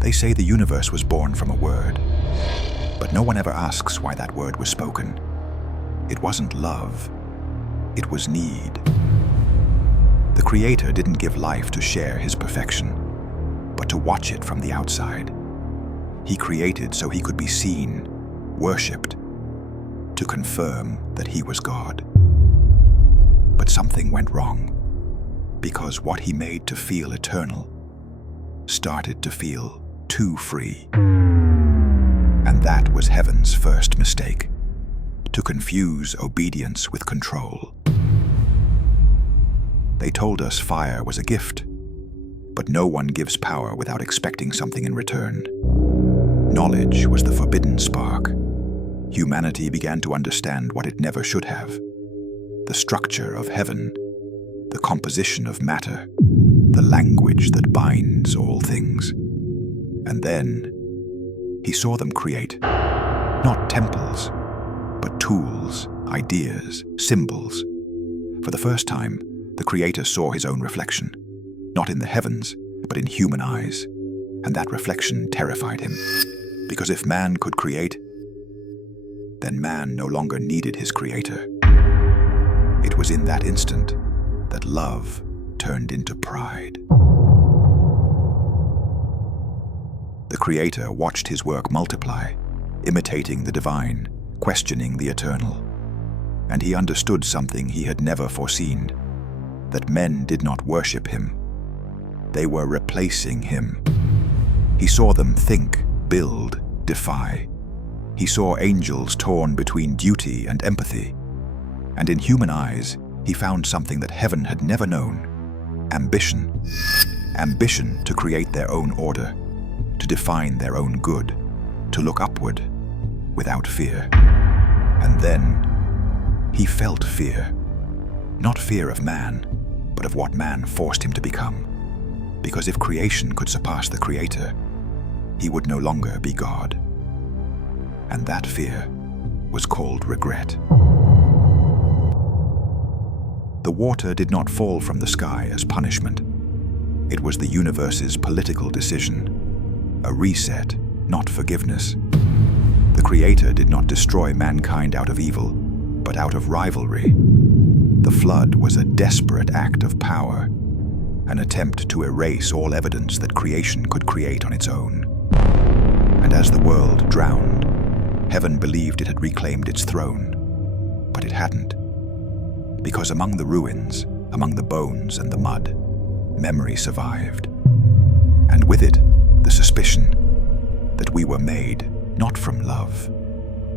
They say the universe was born from a word, but no one ever asks why that word was spoken. It wasn't love, it was need. The Creator didn't give life to share His perfection, but to watch it from the outside. He created so He could be seen, worshipped, to confirm that He was God. But something went wrong, because what He made to feel eternal started to feel too free. And that was heaven's first mistake, to confuse obedience with control. They told us fire was a gift, but no one gives power without expecting something in return. Knowledge was the forbidden spark. Humanity began to understand what it never should have: the structure of heaven, the composition of matter, the language that binds all things. And then He saw them create, not temples, but tools, ideas, symbols. For the first time, the Creator saw His own reflection, not in the heavens, but in human eyes. And that reflection terrified Him, because if man could create, then man no longer needed his Creator. It was in that instant that love turned into pride. The Creator watched His work multiply, imitating the divine, questioning the eternal. And He understood something He had never foreseen: that men did not worship Him. They were replacing Him. He saw them think, build, defy. He saw angels torn between duty and empathy. And in human eyes, He found something that heaven had never known: ambition. Ambition to create their own order, to define their own good, to look upward without fear. And then He felt fear. Not fear of man, but of what man forced him to become. Because if creation could surpass the Creator, He would no longer be God. And that fear was called regret. The water did not fall from the sky as punishment. It was the universe's political decision, a reset, not forgiveness. The Creator did not destroy mankind out of evil, but out of rivalry. The flood was a desperate act of power, an attempt to erase all evidence that creation could create on its own. And as the world drowned, heaven believed it had reclaimed its throne, but it hadn't. Because among the ruins, among the bones and the mud, memory survived. And with it, the suspicion that we were made not from love,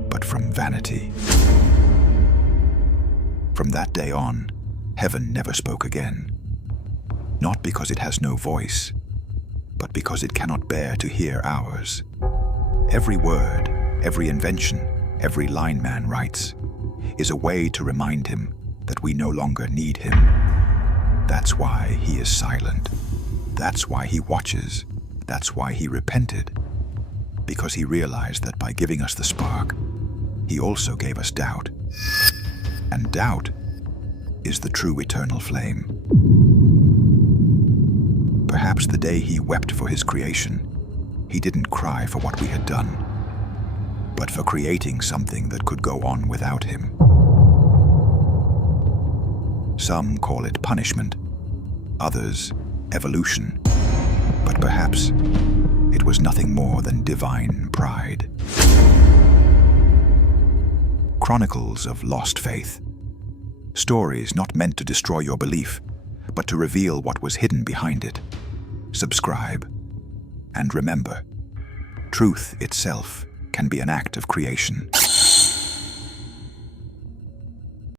but from vanity. From that day on, heaven never spoke again. Not because it has no voice, but because it cannot bear to hear ours. Every word, every invention, every line man writes is a way to remind Him that we no longer need Him. That's why He is silent. That's why He watches. That's why He repented. Because He realized that by giving us the spark, He also gave us doubt. And doubt is the true eternal flame. Perhaps the day He wept for His creation, He didn't cry for what we had done, but for creating something that could go on without Him. Some call it punishment, others evolution, but perhaps it was nothing more than divine pride. Chronicles of lost faith. Stories not meant to destroy your belief, but to reveal what was hidden behind it. Subscribe. And remember, truth itself can be an act of creation.